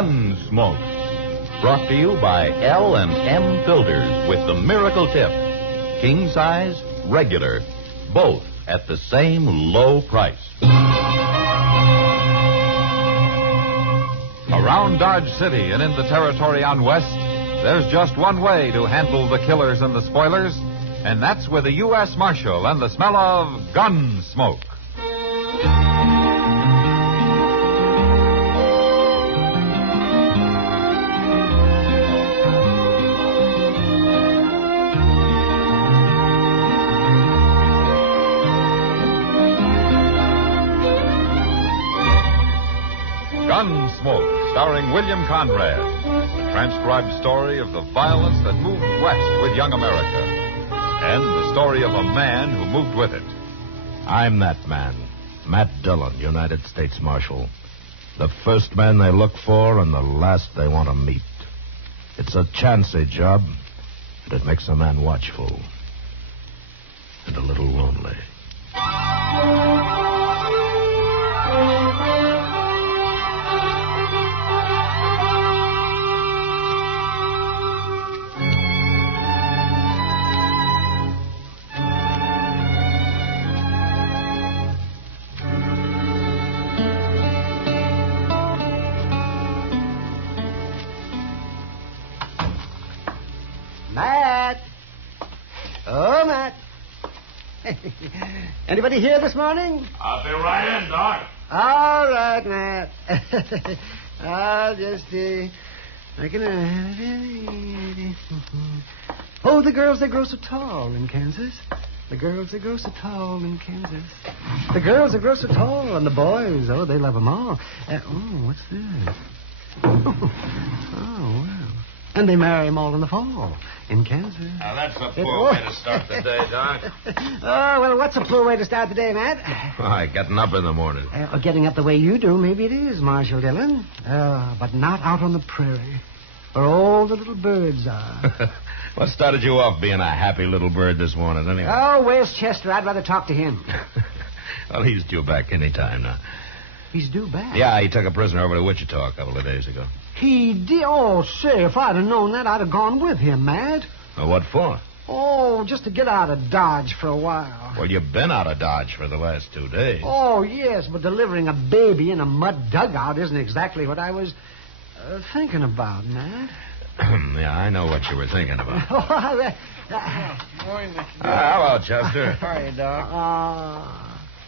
Gunsmoke. Brought to you by L&M Filters with the miracle tip. King size, regular, both at the same low price. Around Dodge City and in the territory on West, there's just one way to handle the killers and the spoilers, and that's with a U.S. Marshal and the smell of Gunsmoke. Gunsmoke, starring William Conrad. The transcribed story of the violence that moved west with young America. And the story of a man who moved with it. I'm that man, Matt Dillon, United States Marshal. The first man they look for and the last they want to meet. It's a chancy job, but it makes a man watchful. And a little lonely. Matt! Oh, Matt. Anybody here this morning? I'll be right in, Doc. All right, Matt. I'll just, Oh, the girls, they grow so tall in Kansas. The girls, they grow so tall in Kansas. The girls, they grow so tall, and the boys, oh, they love them all. What's this? Oh, well. And they marry them all in the fall in Kansas. Now, that's a poor way to start the day, Doc. Oh, well, what's a poor way to start the day, Matt? Why, getting up in the morning. Getting up the way you do, maybe it is, Marshal Dillon. But not out on the prairie, where all the little birds are. What started you off being a happy little bird this morning, anyway? Oh, where's Chester? I'd rather talk to him. Well, he's due back any time now. He's due back? Yeah, he took a prisoner over to Wichita a couple of days ago. He did? Oh, say, if I'd have known that, I'd have gone with him, Matt. Well, what for? Oh, just to get out of Dodge for a while. Well, you've been out of Dodge for the last 2 days. Oh, yes, but delivering a baby in a mud dugout isn't exactly what I was thinking about, Matt. Yeah, I know what you were thinking about. Morning, Mr. Hello, Chester. How are you, Doc?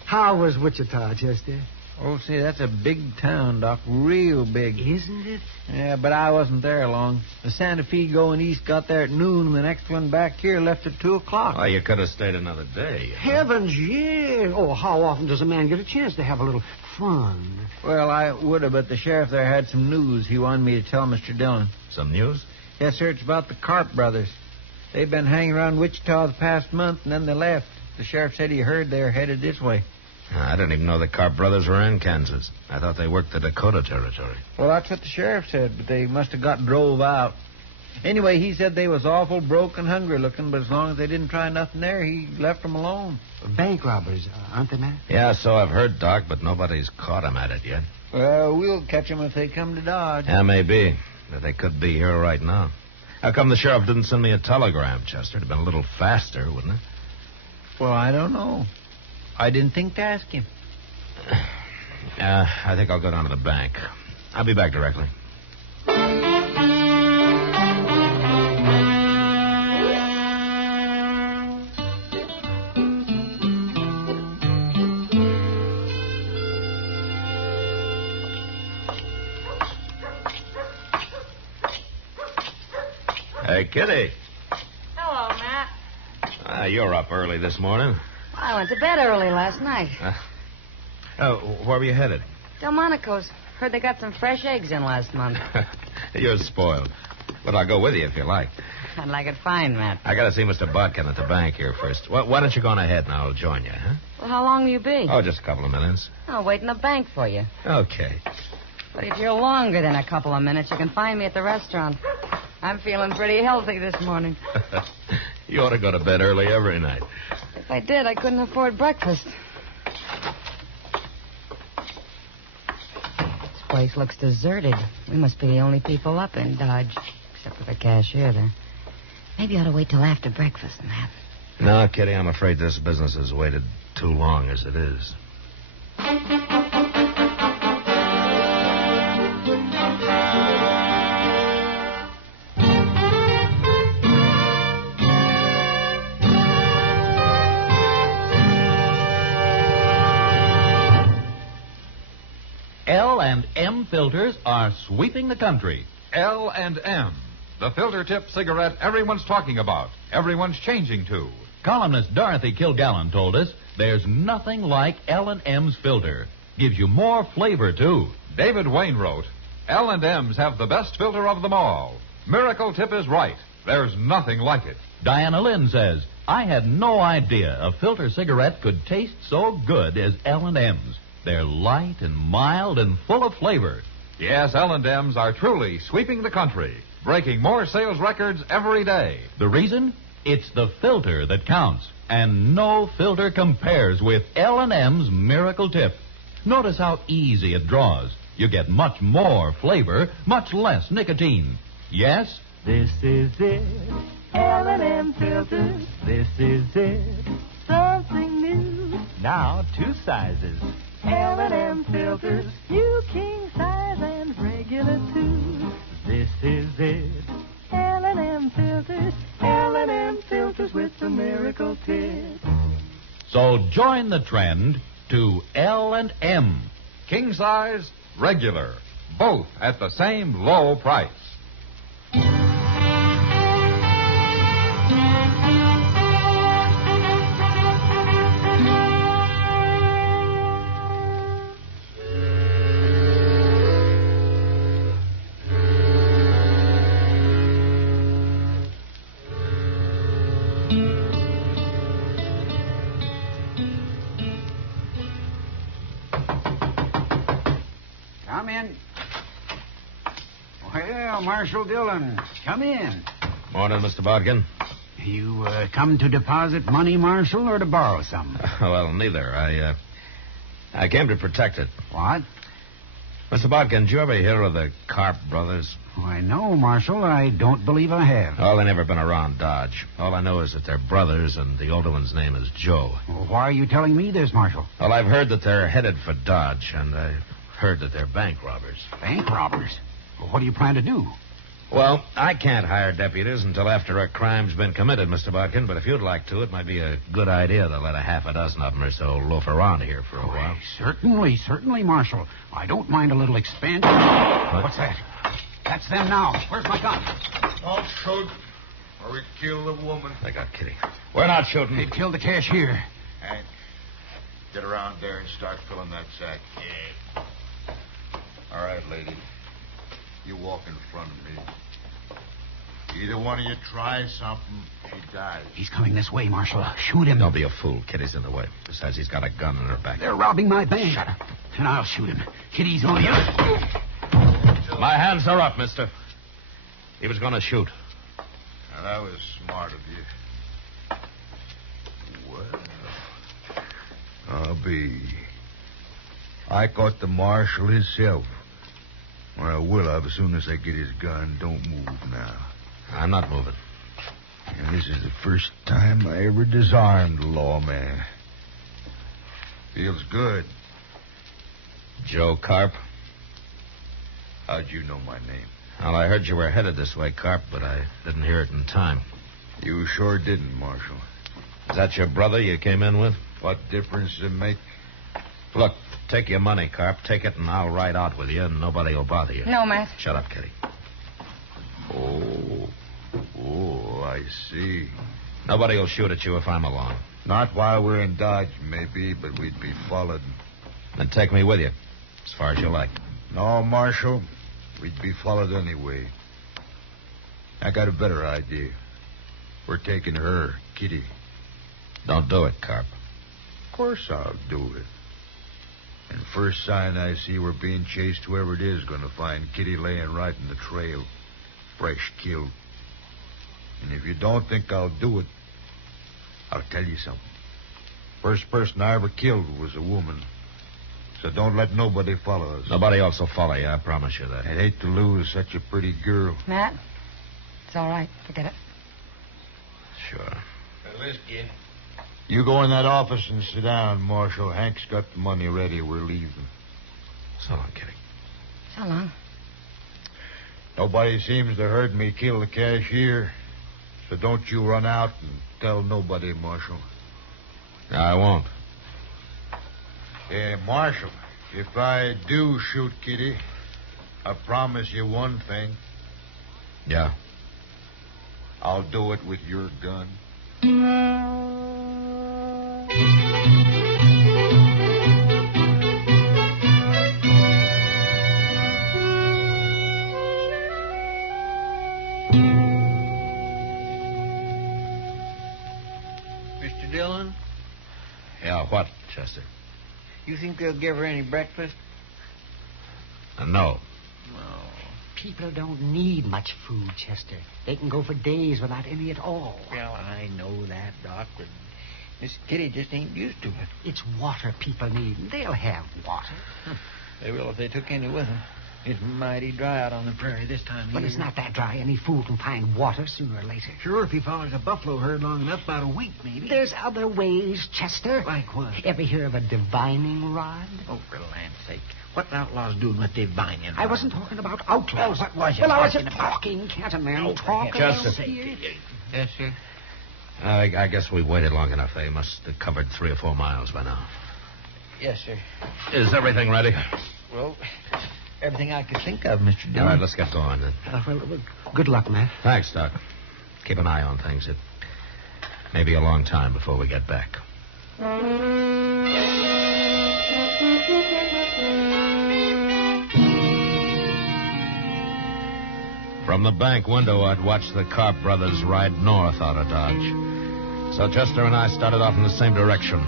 How was Wichita, Chester? Oh, see, that's a big town, Doc. Real big. Isn't it? Yeah, but I wasn't there long. The Santa Fe going east got there at noon, and the next one back here left at 2 o'clock. Well, you could have stayed another day. Heavens, yeah. Oh, how often does a man get a chance to have a little fun? Well, I would have, but the sheriff there had some news he wanted me to tell Mr. Dillon. Some news? Yes, sir, it's about the Karp brothers. They've been hanging around Wichita the past month, and then they left. The sheriff said he heard they were headed this way. I didn't even know the Karp brothers were in Kansas. I thought they worked the Dakota Territory. Well, that's what the sheriff said, but they must have got drove out. Anyway, he said they was awful broke and hungry looking, but as long as they didn't try nothing there, he left them alone. Bank robbers, aren't they, Matt? Yeah, so I've heard, Doc, but nobody's caught them at it yet. Well, we'll catch them if they come to Dodge. Yeah, maybe. But they could be here right now. How come the sheriff didn't send me a telegram, Chester? It'd have been a little faster, wouldn't it? Well, I don't know. I didn't think to ask him. I think I'll go down to the bank. I'll be back directly. Hey, Kitty. Hello, Matt. You're up early this morning. I went to bed early last night. Where were you headed? Delmonico's. Heard they got some fresh eggs in last month. You're spoiled. But I'll go with you if you like. I'd like it fine, Matt. I got to see Mr. Bodkin at the bank here first. Why don't you go on ahead and I'll join you, huh? Well, how long will you be? Oh, just a couple of minutes. I'll wait in the bank for you. Okay. But if you're longer than a couple of minutes, you can find me at the restaurant. I'm feeling pretty healthy this morning. You ought to go to bed early every night. If I did, I couldn't afford breakfast. place looks deserted. We must be the only people up in Dodge, except for the cashier there. Maybe I ought to wait till after breakfast and that. No, Kitty, I'm afraid this business has waited too long as it is. L&M filters are sweeping the country. L&M, the filter tip cigarette everyone's talking about, everyone's changing to. Columnist Dorothy Kilgallen told us there's nothing like L&M's filter. Gives you more flavor, too. David Wayne wrote, L&M's have the best filter of them all. Miracle Tip is right. There's nothing like it. Diana Lynn says, I had no idea a filter cigarette could taste so good as L&M's. They're light and mild and full of flavor. Yes, L&M's are truly sweeping the country, breaking more sales records every day. The reason? It's the filter that counts, and no filter compares with L&M's Miracle Tip. Notice how easy it draws. You get much more flavor, much less nicotine. Yes? This is it, L&M filters. This is it, something new. Now 2 sizes. L&M filters, you king size and regular too. This is it, L&M filters. L&M filters with the Miracle Tip. So join the trend to L&M. King size, regular, both at the same low price. Come in. Well, Marshal Dillon, come in. Morning, Mr. Bodkin. You come to deposit money, Marshal, or to borrow some? Well, neither. I came to protect it. What? Mr. Bodkin, did you ever hear of the Karp brothers? Why, no, Marshal. I don't believe I have. Oh, they never been around Dodge. All I know is that they're brothers, and the older one's name is Joe. Well, why are you telling me this, Marshal? Well, I've heard that they're headed for Dodge, and I've heard that they're bank robbers. Bank robbers? Well, what do you plan to do? Well, I can't hire deputies until after a crime's been committed, Mr. Bodkin, but if you'd like to, it might be a good idea to let a half a dozen of them or so loaf around here for a while. Certainly, Marshal. I don't mind a little expansion. What's that? That's them now. Where's my gun? Don't shoot, or we kill the woman. They got Kitty. We're not shooting. They killed the cashier. Hank, get around there and start filling that sack. Yeah. All right, lady. You walk in front of me. Either one of you tries something, she dies. He's coming this way, Marshal. Shoot him. Don't be a fool. Kitty's in the way. Besides, he's got a gun in her back. They're robbing my bank. Shut up. And I'll shoot him. Kitty's on you. My hands are up, mister. He was going to shoot. Now, that was smart of you. Well, I'll be. I caught the marshal himself. Or I will have as soon as I get his gun. Don't move now. I'm not moving. And this is the first time I ever disarmed a lawman. Feels good. Joe Karp. How'd you know my name? Well, I heard you were headed this way, Karp, but I didn't hear it in time. You sure didn't, Marshal. Is that your brother you came in with? What difference does it make? Look, take your money, Karp. Take it, and I'll ride out with you, and nobody will bother you. No, Matt. Shut up, Kitty. Oh, I see. Nobody will shoot at you if I'm along. Not while we're in Dodge, maybe, but we'd be followed. Then take me with you, as far as you like. No, Marshal. We'd be followed anyway. I got a better idea. We're taking her, Kitty. Don't do it, Karp. Of course I'll do it. And first sign I see we're being chased, whoever it is going to find Kitty laying right in the trail. Fresh killed. And if you don't think I'll do it, I'll tell you something. First person I ever killed was a woman. So don't let nobody follow us. Nobody else will follow you, I promise you that. I'd hate to lose such a pretty girl. Matt, it's all right. Forget it. Sure. Whiskey. You go in that office and sit down, Marshal. Hank's got the money ready. We're leaving. So long, Kitty. So long. Nobody seems to heard me kill the cashier. So don't you run out and tell nobody, Marshal. I won't. Hey, Marshal, if I do shoot Kitty, I promise you one thing. Yeah? I'll do it with your gun. Mr. Dillon, Yeah, what, Chester? you think they'll give her any breakfast? No. People don't need much food, Chester. They can go for days without any at all. Well, I know that, Doc, but Miss Kitty just ain't used to it. It's water people need. They'll have water. They will if they took any with them. It's mighty dry out on the prairie this time of But year. it's not that dry. Any fool can find water sooner or later. Sure, if he follows a buffalo herd long enough, about a week, maybe. There's other ways, Chester. Like what? Ever hear of a divining rod? Oh, for the land's sake. What outlaws doing with divining? I wasn't talking about outlaws. Well, what was you Well, I wasn't talking about? talking. Can't a man Oh, talk? Chester. around here? Yes, sir. I guess we waited long enough. They must have covered 3 or 4 miles by now. Yes, sir. Is everything ready? Well, everything I could think of, Mr. Dillon. All right, let's get going then. Well, good luck, Matt. Thanks, Doc. Keep an eye on things. It may be a long time before we get back. From the bank window, I'd watched the Carp brothers ride north out of Dodge. So Chester and I started off in the same direction.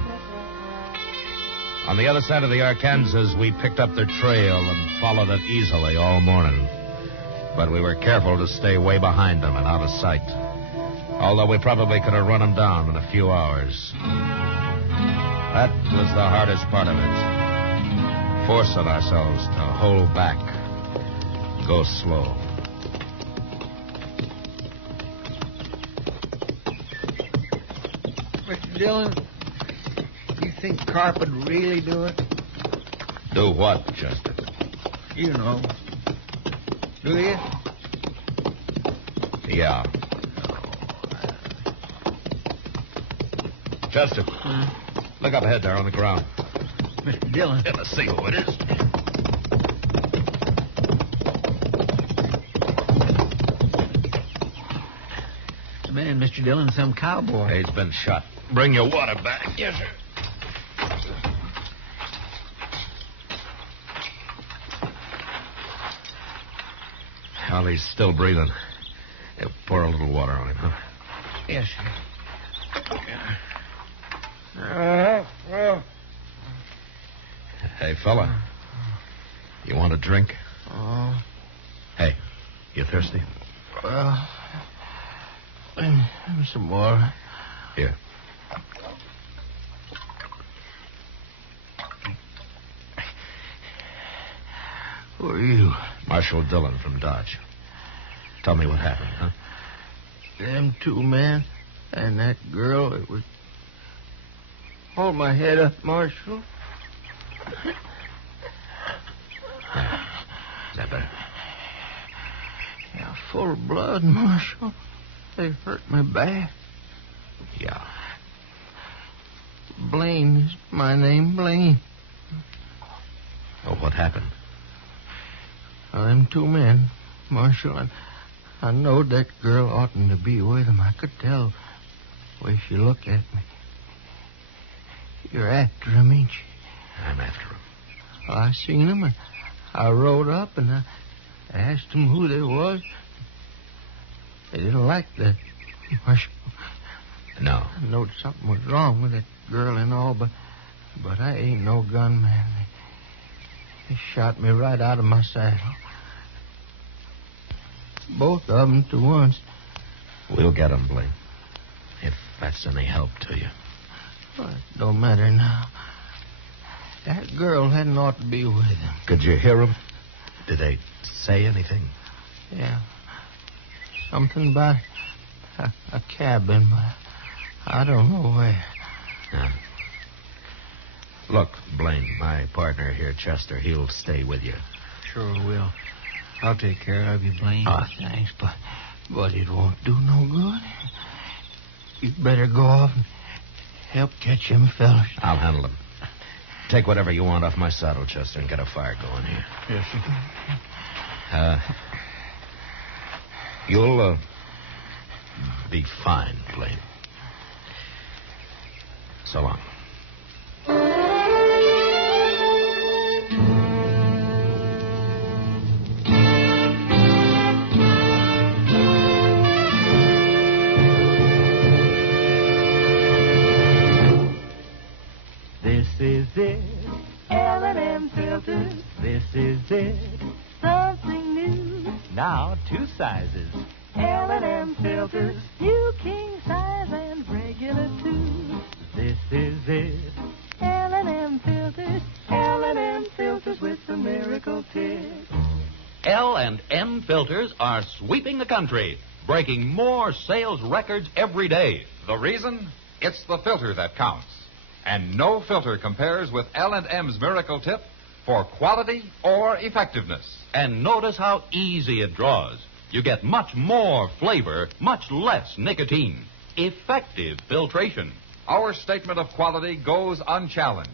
On the other side of the Arkansas, we picked up their trail and followed it easily all morning. But we were careful to stay way behind them and out of sight. Although we probably could have run them down in a few hours. That was the hardest part of it. Forcing ourselves to hold back. Go slow. Mr. Dillon, you think Carp would really do it? Do what, Chester? You know. Do you? Yeah. Chester, look up ahead there on the ground. Mr. Dillon. Yeah, let's see who it is. The man, Mr. Dillon, some cowboy. He's been shot. Bring your water back. Yes, sir. Well, he's still breathing. Yeah, pour a little water on him, huh? Yes, sir. Hey, fella. You want a drink? Oh, Hey, you thirsty? well, some more. Here. Who are you? Marshal Dillon from Dodge. Tell me what happened, huh? Them 2 men and that girl. It was. Hold my head up, Marshal. Is that better? Yeah, full of blood, Marshal. They hurt me bad. Yeah. Blaine is my name, Blaine. Oh, what happened? Well, them 2 men, Marshal, and I knowed that girl oughtn't to be with them. I could tell the way she looked at me. You're after him, ain't you? I'm after him. Well, I seen him, and I rode up, and I asked them who they was. They didn't like that, Marshal. No. I knowed something was wrong with that girl and all, but I ain't no gunman. They shot me right out of my saddle. Both of them to once. We'll get him, Blaine. If that's any help to you. Well, it don't matter now. That girl hadn't ought to be with him. Could you hear them? Did they say anything? Yeah. Something about a cabin, but I don't know where. Yeah. Look, Blaine, my partner here, Chester, he'll stay with you. Sure will. I'll take care of you, Blaine. Oh, thanks, but it won't do no good. You'd better go off and help catch them fellas. I'll handle them. Take whatever you want off my saddle, Chester, and get a fire going here. Yes, sir. You'll be fine, Blaine. So long. This is it, L&M filters. This is it, something new. Now 2 sizes, L&M filters. New king size and regular too. This is it, L&M filters. L&M filters with the miracle tip. L&M filters are sweeping the country, breaking more sales records every day. The reason? It's the filter that counts. And no filter compares with L&M's Miracle Tip for quality or effectiveness. And notice how easy it draws. You get much more flavor, much less nicotine. Effective filtration. Our statement of quality goes unchallenged.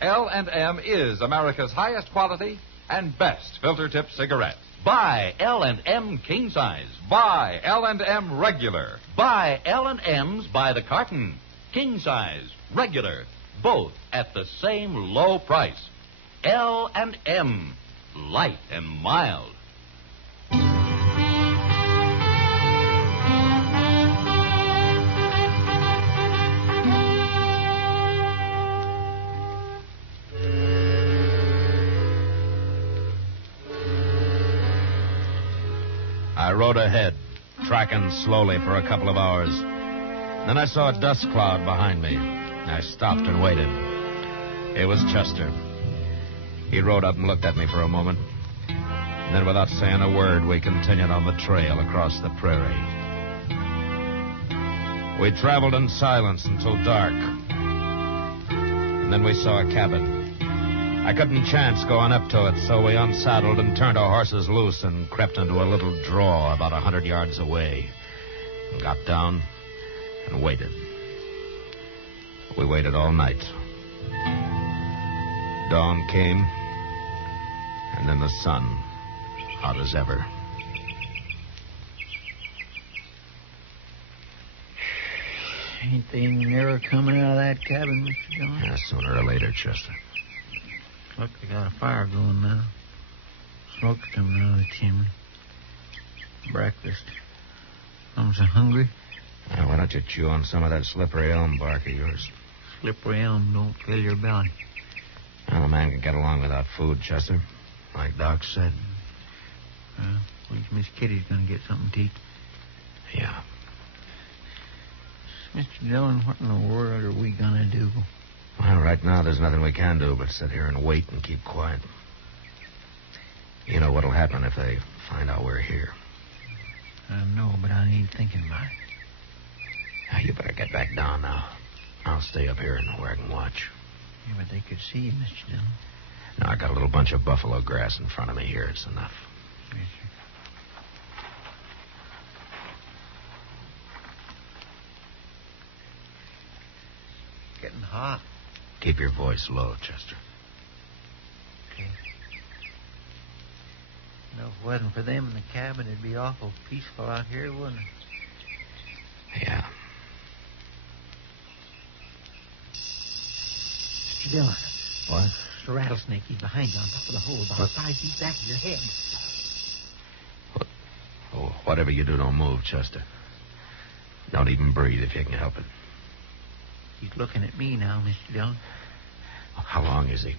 L&M is America's highest quality and best filter tip cigarette. Buy L&M King Size. Buy L&M Regular. Buy L&M's by the carton. King Size, regular, both at the same low price. L&M, light and mild. I rode ahead, tracking slowly for a couple of hours. Then I saw a dust cloud behind me. I stopped and waited. It was Chester. He rode up and looked at me for a moment. And then, without saying a word, we continued on the trail across the prairie. We traveled in silence until dark. And then we saw a cabin. I couldn't chance going up to it, so we unsaddled and turned our horses loose and crept into a little draw about 100 yards away. And got down and waited. We waited all night. Dawn came, and then the sun, hot as ever. Ain't they never coming out of that cabin, Mr. Dillon? Yeah, sooner or later, Chester. Look, they got a fire going now. Smoke's coming out of the chimney. Breakfast. I'm so hungry. Now, why don't you chew on some of that slippery elm bark of yours? Slippery elm don't fill your belly. Well, a man can get along without food, Chester. Like Doc said. When's Miss Kitty's going to get something to eat? Yeah. Mr. Dillon, what in the world are we going to do? Well, right now there's nothing we can do but sit here and wait and keep quiet. You know what'll happen if they find out we're here. I know, but I ain't thinking about it. Now, you better get back down now. I'll stay up here and where I can watch. Yeah, but they could see you, Mr. Dillon. Now, I got a little bunch of buffalo grass in front of me here. It's enough. Yes, sir. Getting hot. Keep your voice low, Chester. Okay. No, if it wasn't for them in the cabin, it'd be awful peaceful out here, wouldn't it? Yeah. Mr. Dillon. What? There's a rattlesnake. He's behind you on top of the hole, about 5 feet back of your head. Oh, whatever you do, don't move, Chester. Don't even breathe if you can help it. He's looking at me now, Mr. Dillon. How long is he?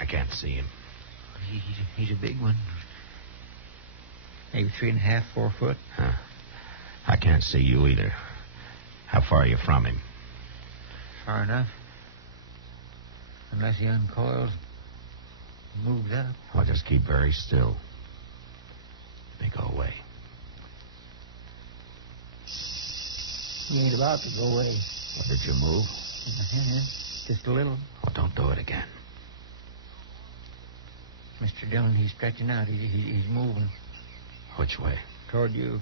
I can't see him. He's a big one. Maybe 3.5, 4 foot. Huh. I can't see you either. How far are you from him? Far enough. Unless he uncoils, moves up. Well, just keep very still. They go away. He ain't about to go away. What, did you move? Just a little. Well, don't do it again. Mr. Dillon, he's stretching out. He's moving. Which way? Toward you.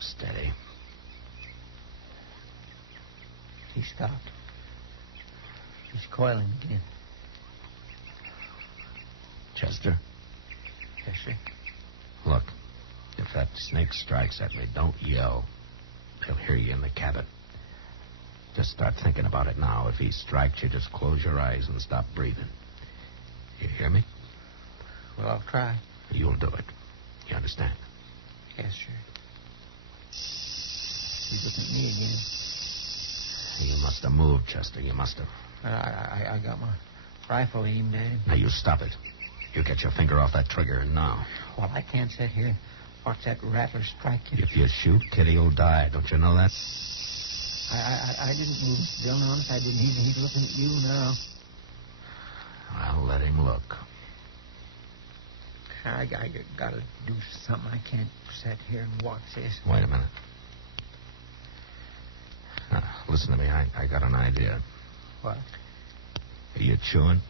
Steady. He stopped. He's coiling again. Chester? Yes, sir. Look, if that snake strikes at me, don't yell. They'll hear you in the cabin. Just start thinking about it now. If he strikes you, just close your eyes and stop breathing. You hear me? Well, I'll try. You'll do it. You understand? Yes, sir. He's looking at me again. You must have moved, Chester. You must have. I got my rifle aimed at him. Now, you stop it. You get your finger off that trigger now. Well, I can't sit here and watch that rattler strike you. If you shoot, Kitty will die. Don't you know that? I didn't move, Mr. Dillon. Honest, I didn't. He's looking at you now. Well, let him look. I gotta do something. I can't sit here and watch this. Wait a minute. Now, listen to me. I got an idea. What? Are you chewing?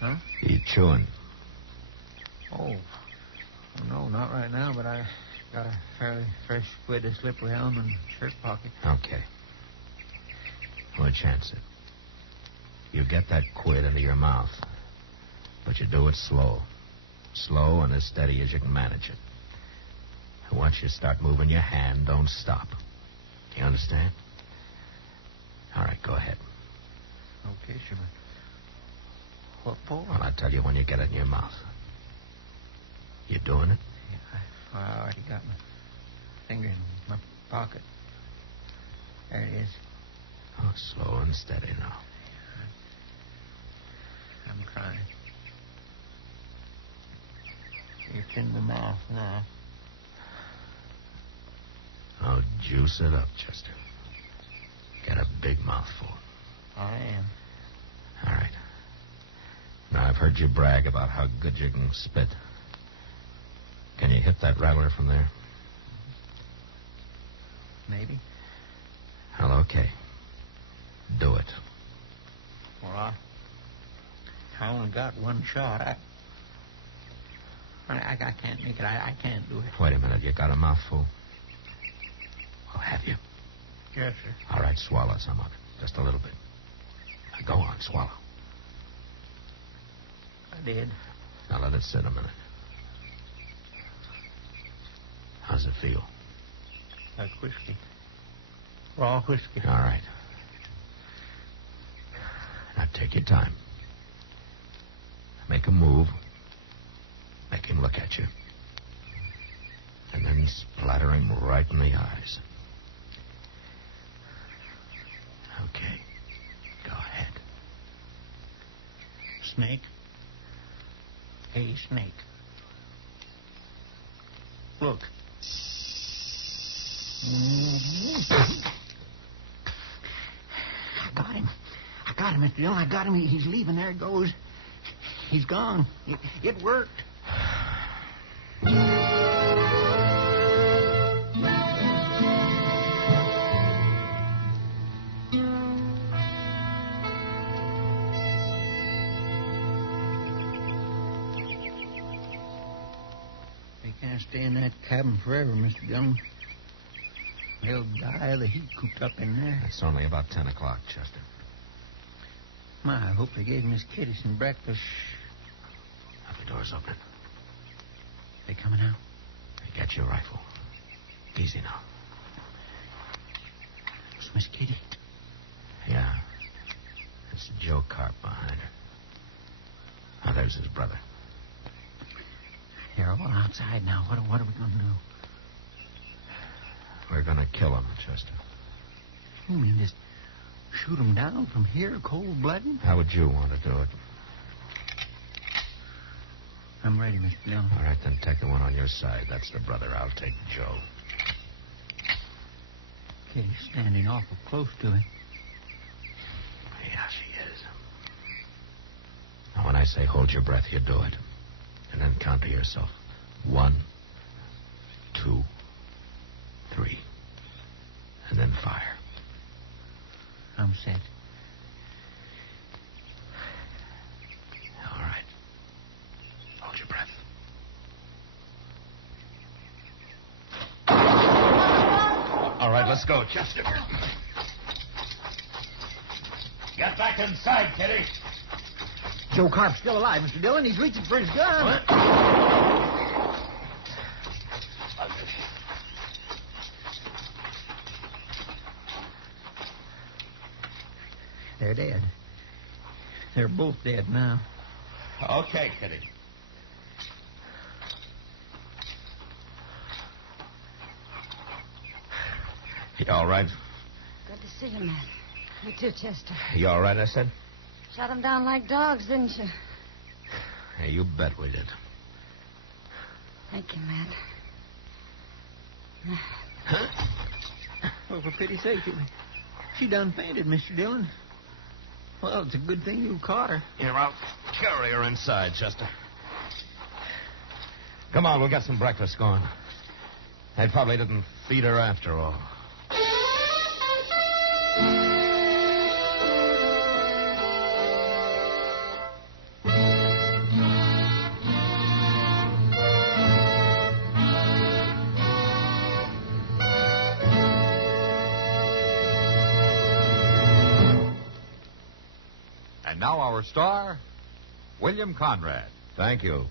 Huh? Are you chewing? Oh. No, not right now, but I got a fairly fresh squid of slippery elm in shirt pocket. Okay. We'll chance it. You get that quid into your mouth, but you do it slow. Slow and as steady as you can manage it. And once you start moving your hand, don't stop. You understand? All right, go ahead. Okay, sure. What for? Well, I'll tell you when you get it in your mouth. You doing it? Yeah, I already got my finger in my pocket. There it is. Oh, slow and steady now. I'm trying. It's in the mouth now. Oh, juice it up, Chester. Get a big mouthful. I am. All right. Now, I've heard you brag about how good you can spit. Can you hit that rattler from there? Maybe. Well, okay. Do it. Well, I only got one shot. I can't make it. I can't do it. Wait a minute. You got a mouthful? Well, have you? Yes, sir. All right, swallow some of it. Just a little bit. Now, go on, swallow. I did. Now, let it sit a minute. How's it feel? Like whiskey. Raw whiskey. All right. Now, take your time. Make a move. Make him look at you. And then splatter him right in the eyes. Okay. Go ahead. Snake. Hey, snake. Look. I got him. I got him, Mr. Dillon. I got him. He's leaving. There it goes. He's gone. It worked. They can't stay in that cabin forever, Mr. Dillon. They'll die of the heat cooped up in there. It's only about 10 o'clock, Chester. My, I hope they gave Miss Kitty some breakfast. Have the doors open. They coming out? Hey, get your rifle. Easy now. It's Miss Kitty. Yeah. It's Joe Carp behind her. Now, there's his brother. They're all outside now. What are we going to do? We're going to kill him, Chester. You mean just shoot him down from here, cold-blooded? How would you want to do it? I'm ready, Mr. Dillon. All right, then take the one on your side. That's the brother. I'll take Joe. Kitty's standing awful close to him. Yeah, she is. Now, when I say hold your breath, you do it. And then count to yourself. 1, 2, 3. And then fire. I'm set. All right. Hold your breath. All right, let's go, Chester. Get back inside, Kitty. Joe Carp's still alive, Mr. Dillon. He's reaching for his gun. What? They're dead. They're both dead now. Okay, Kitty. You all right? Good to see you, Matt. You too, Chester. You all right, I said? Shot them down like dogs, didn't you? Hey, you bet we did. Thank you, Matt. Well, for pity's sake, she done fainted, Mr. Dillon. Well, it's a good thing you caught her. Here, I'll carry her inside, Chester. Come on, we'll get some breakfast going. They probably didn't feed her after all. And now our star, William Conrad. Thank you.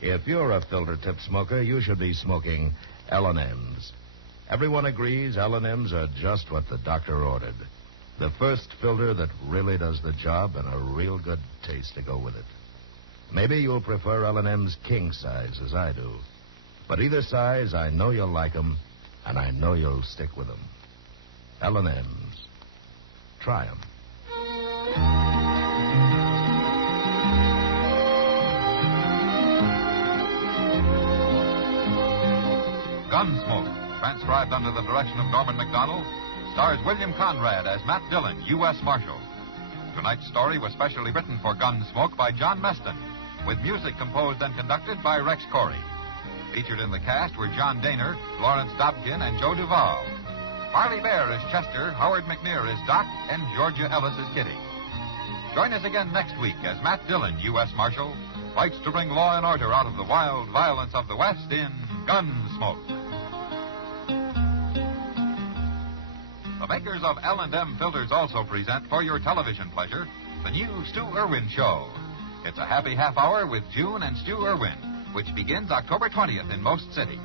If you're a filter tip smoker, you should be smoking L&M's. Everyone agrees L&M's are just what the doctor ordered. The first filter that really does the job and a real good taste to go with it. Maybe you'll prefer L&M's king size as I do. But either size, I know you'll like them, and I know you'll stick with them. L&M's. Try them. Gunsmoke, transcribed under the direction of Norman MacDonald, stars William Conrad as Matt Dillon, U.S. Marshal. Tonight's story was specially written for Gunsmoke by John Meston, with music composed and conducted by Rex Corey. Featured in the cast were John Daner, Lawrence Dobkin, and Joe Duvall. Harley Bear is Chester, Howard McNear is Doc, and Georgia Ellis is Kitty. Join us again next week as Matt Dillon, U.S. Marshal, fights to bring law and order out of the wild violence of the West in Gunsmoke. The makers of L&M filters also present for your television pleasure the new Stu Irwin Show. It's a happy half hour with June and Stu Irwin, which begins October 20th in most cities.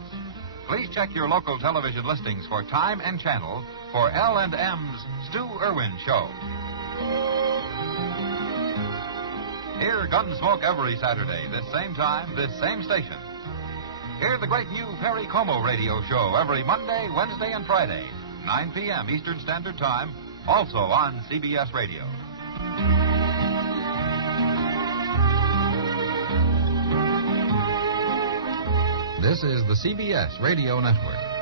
Please check your local television listings for time and channel for L&M's Stu Irwin Show. Hear Gunsmoke every Saturday, this same time, this same station. Hear the great new Perry Como radio show every Monday, Wednesday, and Friday, 9 p.m. Eastern Standard Time, also on CBS Radio. This is the CBS Radio Network.